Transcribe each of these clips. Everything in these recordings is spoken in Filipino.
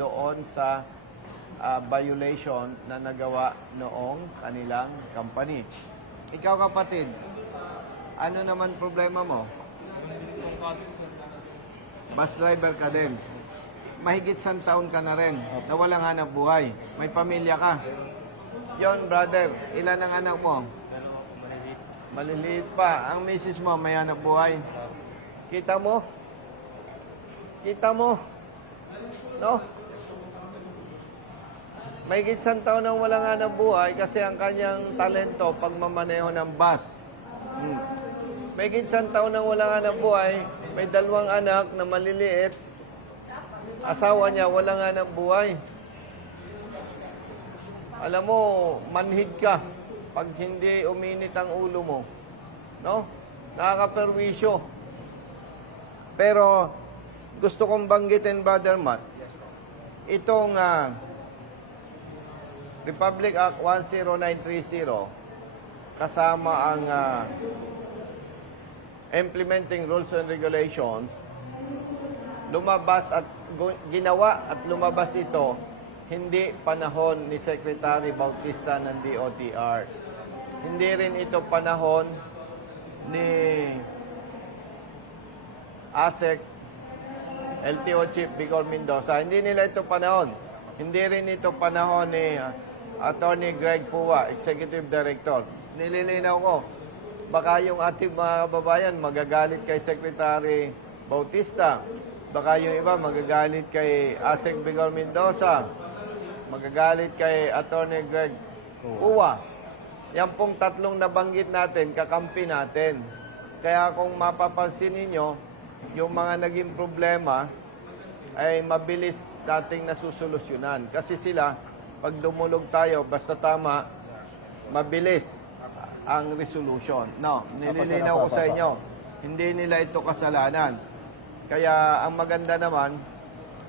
doon sa violation na nagawa noong kanilang company. Ikaw kapatid, ano naman problema mo? Bus driver ka din. Mahigit 100 taon ka na rin na walang hanap buhay. May pamilya ka. Yon, brother, ilan ang anak mo? Maliliit pa. Ang misis mo may hanap buhay. Kita mo? Kita mo? No? Mahigit 100 taon nang walang hanap buhay kasi ang kanyang talento pagmamaneho ng bus. Mahigit 100 taon nang walang hanap buhay, may 2 anak na maliliit. Asawa niya, walang hanap buhay. Alam mo, manhid ka pag hindi uminit ang ulo mo. No? Nakakaperwisyo. Pero, gusto kong banggitin, Brother Matt, itong Republic Act 10930, kasama ang Implementing Rules and Regulations, lumabas at ginawa at lumabas ito hindi panahon ni Secretary Bautista ng DOTR. Hindi rin ito panahon ni ASEC LTO Chief Bicol Mendoza. Hindi nila ito panahon. Hindi rin ito panahon ni Attorney Greg Pua, Executive Director. Nililinaw ko, baka yung ating mga kababayan magagalit kay Secretary Bautista. Baka yung iba magagalit kay ASEC Bicol Mendoza. Magagalit kay Attorney Greg Pua. Yan pong tatlong nabanggit natin, kakampi natin. Kaya kung mapapansin ninyo, yung mga naging problema ay mabilis dating nasusolusyonan. Kasi sila, pag dumulog tayo, basta tama, mabilis ang resolution. No, nililinaw ko sa inyo, hindi nila ito kasalanan. Kaya ang maganda naman,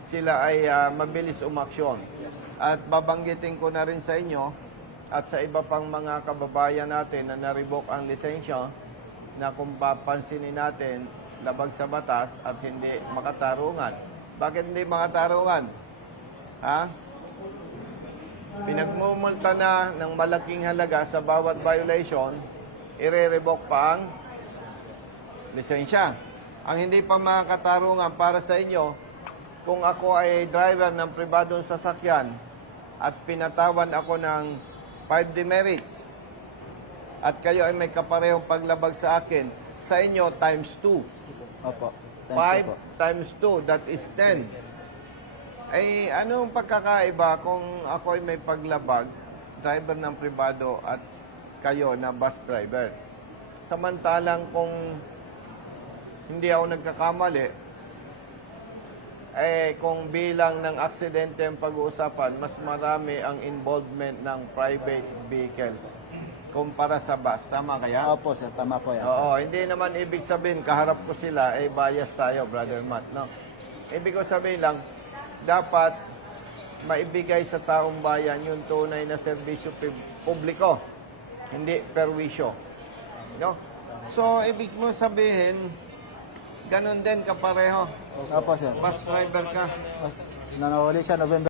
sila ay mabilis umaksyon. At babanggitin ko na rin sa inyo at sa iba pang mga kababayan natin na na-revoke ang lisensya na kung papansinin natin, labag sa batas at hindi makatarungan. Bakit hindi makatarungan? Ha? Pinagmumulta na ng malaking halaga sa bawat violation, ire-revoke pa ang lisensya. Ang hindi pa makatarungan para sa inyo, kung ako ay driver ng pribadong sasakyan at pinatawan ako ng 5 demerits at kayo ay may kaparehong paglabag sa akin, sa inyo times 2. Opo. 5 times 2, that is 10. Ay, anong pagkakaiba kung ako ay may paglabag, driver ng pribado at kayo na bus driver? Samantalang kung hindi ako nagkakamali, kung bilang ng aksidente ang pag-uusapan, mas marami ang involvement ng private vehicles kumpara sa bus. Tama kaya? Opo, sir. Tama po yan, sir. Oo, hindi naman ibig sabihin, kaharap ko sila, bias tayo, Brother Matt, no? Ibig ko sabihin lang, dapat maibigay sa taong bayan yung tunay na serbisyo publiko, hindi perwisyo. No? So, ibig mo sabihin, ganun din kapareho. Opo, sir. Bus driver ka. Nanawali siya November